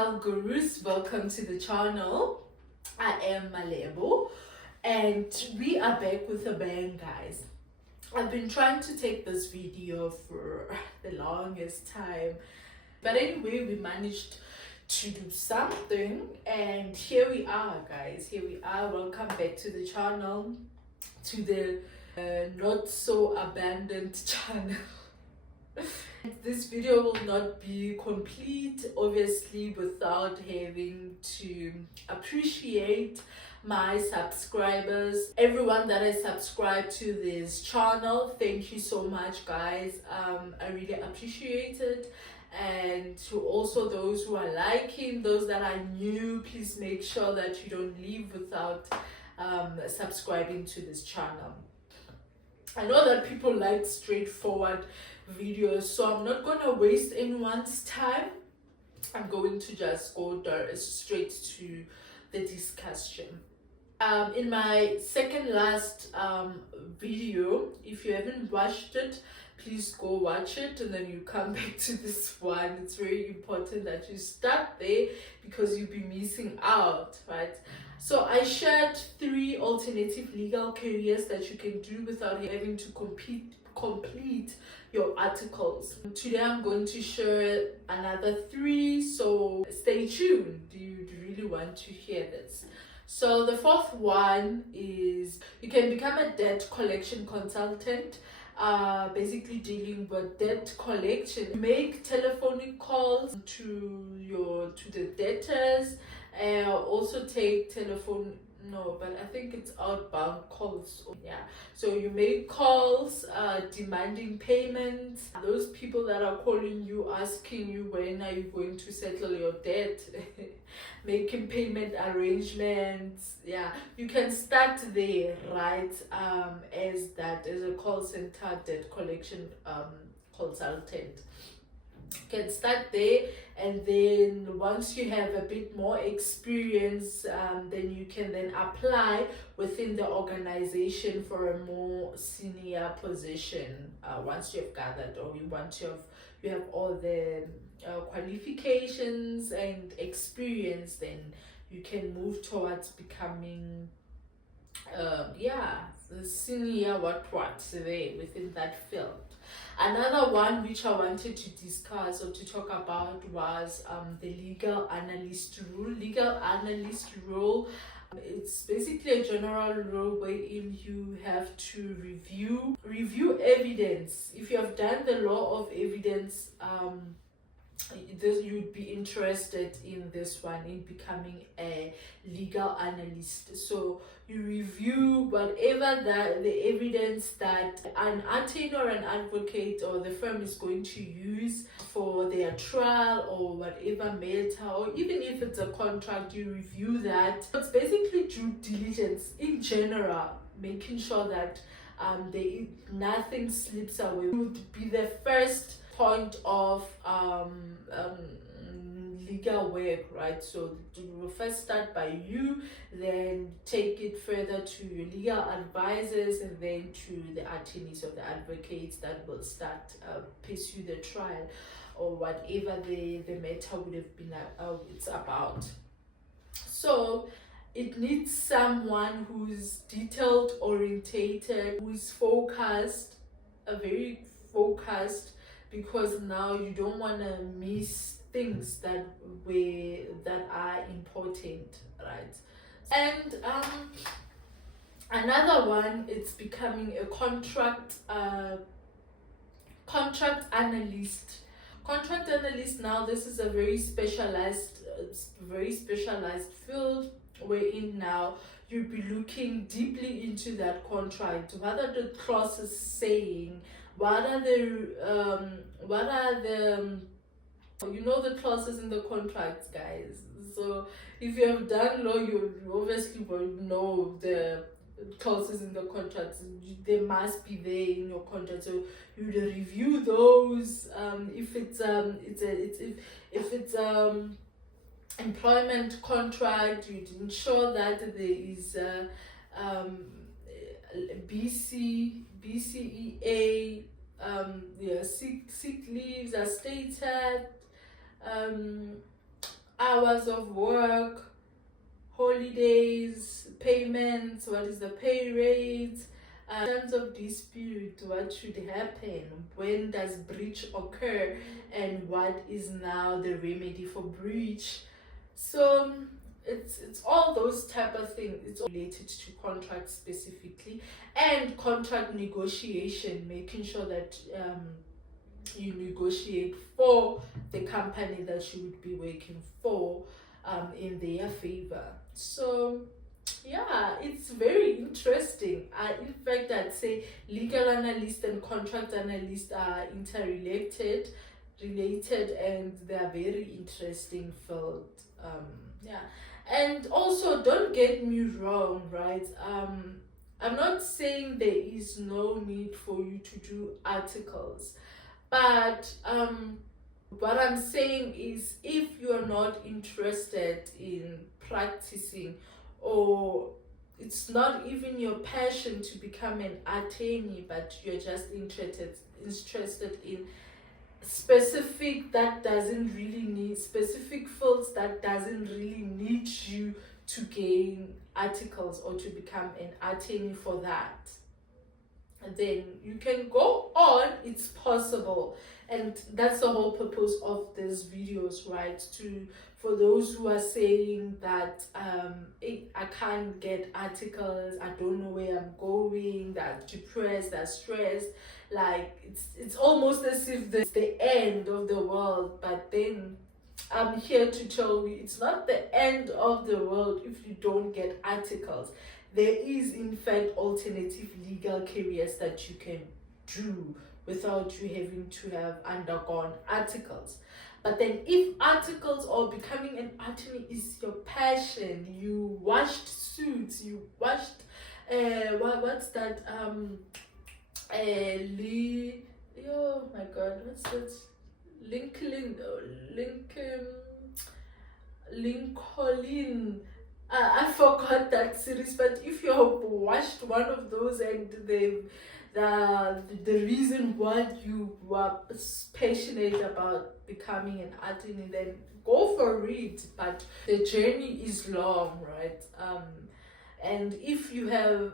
legal gurus, welcome to the channel. I am Malebo and we are back with a bang, guys. I've been trying to take this video for the longest time, but anyway, we managed to do something and here we are, guys. Here we are. Welcome back to the channel, to the not so abandoned channel. This video will not be complete, obviously, without having to appreciate my subscribers, everyone that has subscribed to this channel. Thank you so much, guys. I really appreciate it. And to also those who are liking, those that are new, please make sure that you don't leave without subscribing to this channel. I know that people like straightforward videos, so I'm not gonna waste anyone's time. I'm going to just go straight to the discussion. In my second last video, if you haven't watched it, please go watch it and then you come back to this one. It's very important that you start there because you'll be missing out, right? So I shared 3 alternative legal careers that you can do without having to complete your articles. Today I'm going to share another 3, so stay tuned. Do you really want to hear this? So the 4th one is you can become a debt collection consultant, basically dealing with debt collection. Make telephonic calls to the debtors, also take but I think it's outbound calls. Yeah, so you make calls demanding payments. Those people that are calling you asking you when are you going to settle your debt, making payment arrangements. Yeah, you can start there, right? As a call center debt collection consultant. You can start there, and then once you have a bit more experience, then you can then apply within the organization for a more senior position. Once you have gathered, or you have all the qualifications and experience, then you can move towards becoming the senior there within that field. Another one which I wanted to discuss or to talk about was the legal analyst rule. Legal analyst rule, it's basically a general rule wherein you have to review evidence. If you have done the law of evidence, you'd be interested in this one, in becoming a legal analyst. So you review whatever the evidence that an attorney or an advocate or the firm is going to use for their trial or whatever matter, or even if it's a contract, you review that. It's basically due diligence in general, making sure that nothing slips away. It would be the first point of legal work, right? So we'll first start by you, then take it further to your legal advisors, and then to the attorneys or the advocates that will start pursue the trial or whatever the matter would have been it's about. So it needs someone who's detailed orientated, who is focused, very focused, because now you don't want to miss things that are important, right? And another one, it's becoming a contract analyst. Contract analyst, now this is a very specialized field, wherein now you'll be looking deeply into that contract. What are the clauses saying? What are the the clauses in the contracts, guys? So if you have done law, you obviously will know the clauses in the contracts. They must be there in your contract, so you will review those. If it's employment contract, you ensure that there is BCEA, sick leaves are stated, hours of work, holidays, payments, what is the pay rate, in terms of dispute, what should happen, when does breach occur, and what is now the remedy for breach. So it's all those type of things. It's all related to contract specifically, and contract negotiation, making sure that you negotiate for the company that you would be working for in their favor. So yeah, it's very interesting. In fact, I'd say legal analyst and contract analyst are related, and they are very interesting field. Yeah, and also don't get me wrong, right? I'm not saying there is no need for you to do articles, but what I'm saying is, if you're not interested in practicing, or it's not even your passion to become an attorney, but you're just interested in specific fields that doesn't really need you to gain articles or to become an attorney for that, then you can go on. It's possible, and that's the whole purpose of these videos, right? For those who are saying that I can't get articles, I don't know where I'm going, they're depressed, they're stressed, like it's almost as if it's the end of the world. But then I'm here to tell you, it's not the end of the world if you don't get articles. There is, in fact, alternative legal careers that you can do without you having to have undergone articles. But then if articles or becoming an attorney is your passion, you washed suits, you washed what's that oh my god, what's that, Lincoln. I forgot that series, but if you have watched one of those and the reason why you were passionate about becoming an attorney, then go for it. But the journey is long, right? And if you have,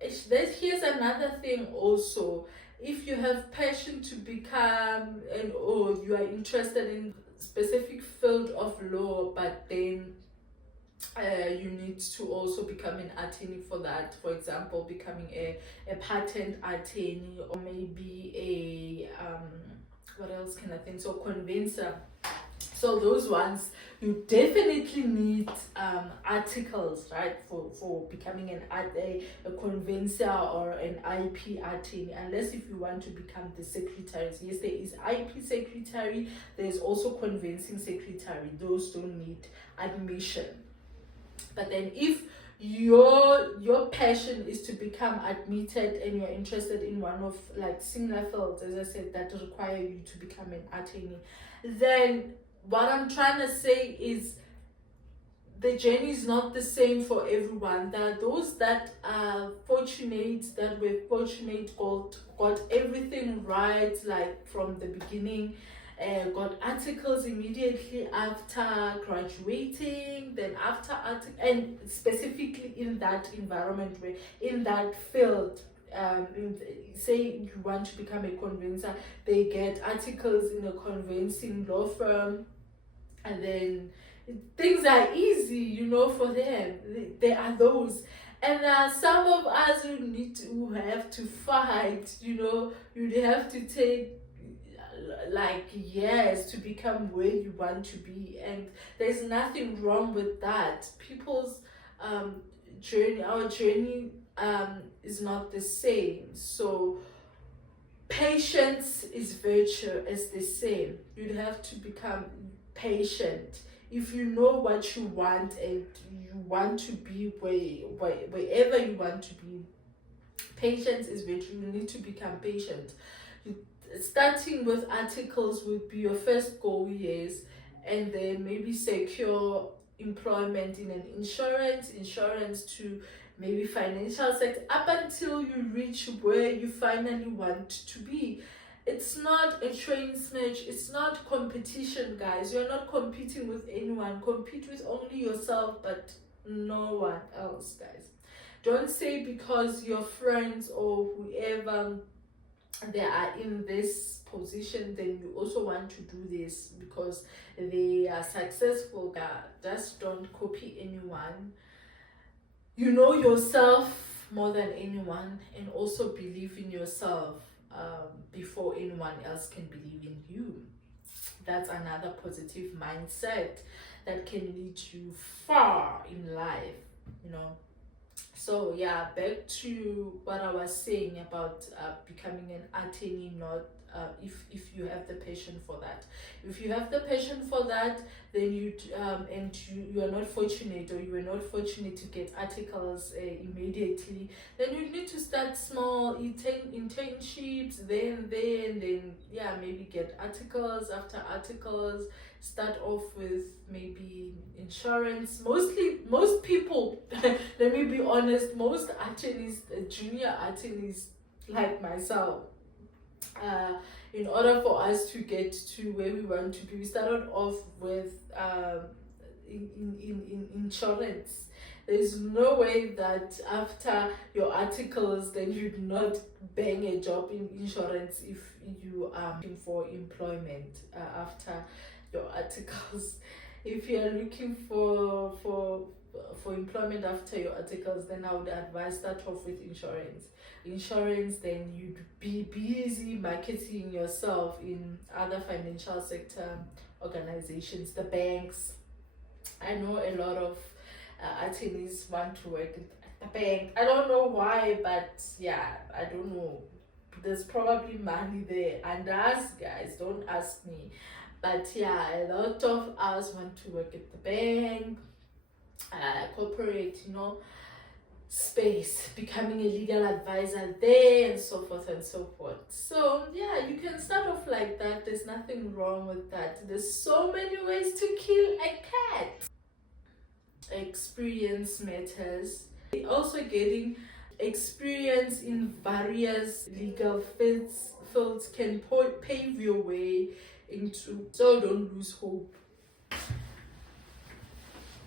here's another thing also. If you have passion to become or you are interested in specific field of law, but then you need to also become an attorney for that. For example, becoming a patent attorney, or maybe a what else can I think? So conveyancer. So those ones, you definitely need articles, right, for becoming a conveyancer or an IP attorney, unless if you want to become the secretary. So yes, there is IP secretary, there's also conveyancing secretary. Those don't need admission. But then if your passion is to become admitted and you're interested in one of like similar fields, as I said, that require you to become an attorney, then what I'm trying to say is the journey is not the same for everyone. There are those that are fortunate, got everything right, like from the beginning, got articles immediately after graduating, then after and specifically in that environment, where in that field, say you want to become a conveyancer, they get articles in a conveyancing law firm, and then things are easy, for them. There are those. And some of us who have to fight, you'd have to take like years to become where you want to be, and there's nothing wrong with that. People's journey, our journey is not the same. So patience is virtue, as they say. You'd have to become patient. If you know what you want and you want to be wherever you want to be, patience is virtue. You need to become patient. Starting with articles would be your first goal, yes, and then maybe secure employment in an insurance to maybe financial sector, up until you reach where you finally want to be. it's not a train smash, it's not competition, guys. You're not competing with anyone. Compete with only yourself, but no one else, guys. Don't say because your friends or whoever they are in this position, then you also want to do this because they are successful. Just don't copy anyone. You know yourself more than anyone, and also believe in yourself before anyone else can believe in you. That's another positive mindset that can lead you far in life, you know. So yeah, back to what I was saying about becoming an attorney. Not if you have the passion for that. If you have the passion for that, then you are not fortunate, or you were not fortunate to get articles immediately, then you need to start small, internships, then yeah, maybe get articles after articles. Start off with maybe insurance. Most people let me be honest, most attorneys, junior attorneys like myself, in order for us to get to where we want to be, we started off with in insurance. There's no way that after your articles, then you'd not bang a job in insurance if you are looking for employment after your articles. If you're looking for employment after your articles, then I would advise start off with insurance. Then you'd be busy marketing yourself in other financial sector organizations, the banks. I know a lot of attorneys want to work at the bank. I don't know why, but yeah, I don't know. There's probably money there, and us, guys, don't ask me. But yeah, a lot of us want to work at the bank, corporate, space, becoming a legal advisor there, and so forth and so forth. So yeah, you can start off like that. There's nothing wrong with that. There's so many ways to kill a cat. Experience matters. Also, getting experience in various legal fields can pave your way into, so don't lose hope.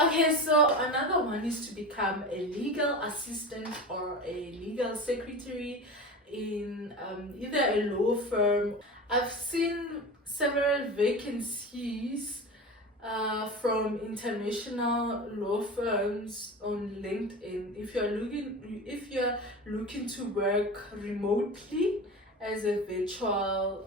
Okay, so another one is to become a legal assistant or a legal secretary in either a law firm. I've seen several vacancies from international law firms on LinkedIn. If you're looking to work remotely as a virtual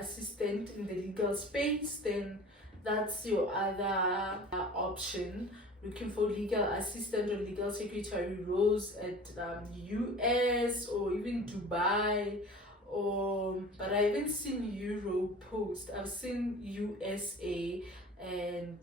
assistant in the legal space, then that's your other option. Looking for legal assistant or legal secretary roles at US or even Dubai, but I haven't seen Europe post. I've seen USA and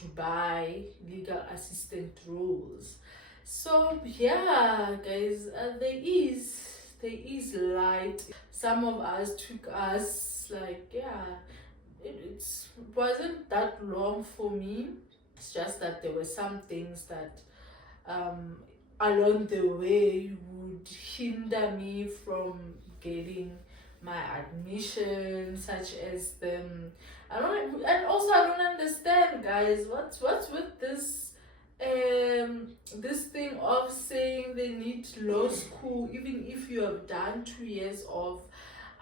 Dubai legal assistant roles. So yeah, guys, there is light. Some of us took us like, yeah, it wasn't that long for me. It's just that there were some things that along the way would hinder me from getting my admission, such as I don't understand, guys, what's with this this thing of saying they need law school even if you have done 2 years of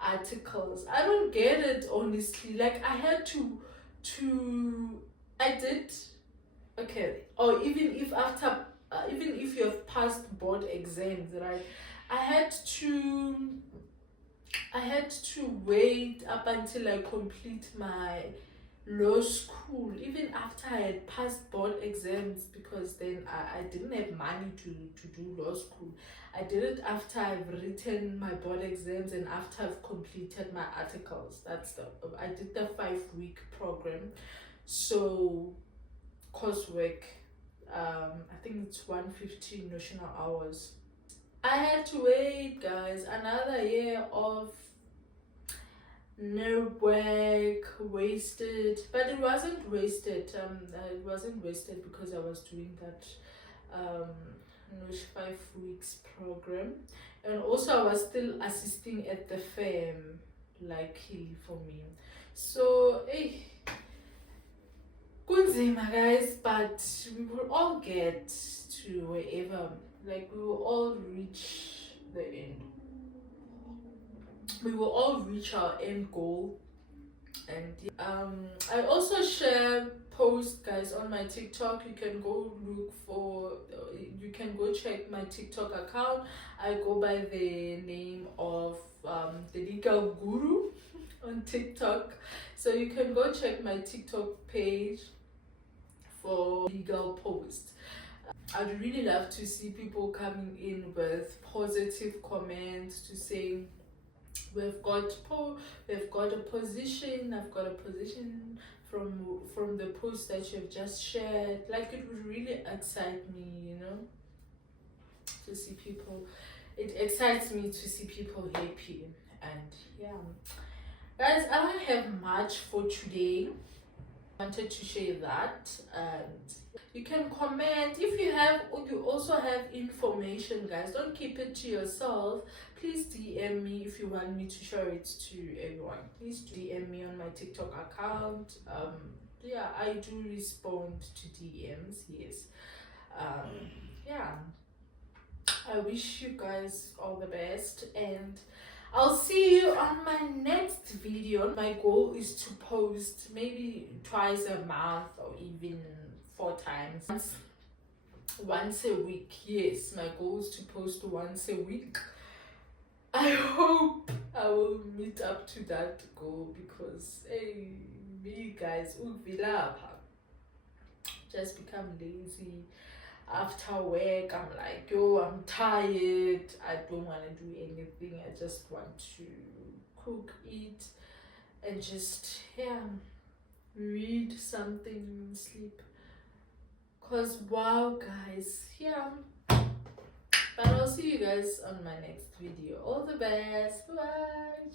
articles. I don't get it, honestly. Like, I had to I did, okay, or even if after even if you have passed board exams, right, I had to wait up until I complete my law school, even after I had passed board exams, because then I didn't have money to do law school. I did it after I've written my board exams and after I've completed my articles. I did the 5-week program. So coursework, I think it's 150 notional hours. I had to wait, guys, another year of no work, wasted. But it wasn't wasted. It wasn't wasted because I was doing that 5 weeks program. and also I was still assisting at the firm, luckily for me. So kunzima guys, but we will all get to wherever, like we will all reach the end. We will all reach our end goal. And I also share posts, guys, on my TikTok. You can go look for, you can go check my TikTok account. I go by the name of the Legal Guru on TikTok, so you can go check my TikTok page for legal posts. I'd really love to see people coming in with positive comments to say, we've got a position, I've got a position from the post that you've just shared. Like, it would really excite me, you know, to see people. It excites me to see people happy. And yeah, guys, I don't have much for today. Wanted to share that. And you can comment if you also have information, guys. Don't keep it to yourself. Please DM me if you want me to share it to everyone. Please DM me on my TikTok account. Yeah, I do respond to DMs. Yes. Yeah, I wish you guys all the best, and I'll see you on my next video. My goal is to post maybe twice a month or even 4 times. Once a week. Yes, my goal is to post once a week. I hope I will meet up to that goal, because me guys, just become lazy. After work, I'm like, yo, I'm tired, I don't want to do anything, I just want to cook, eat, and just read something, sleep. Cause wow guys, but I'll see you guys on my next video. All the best, bye.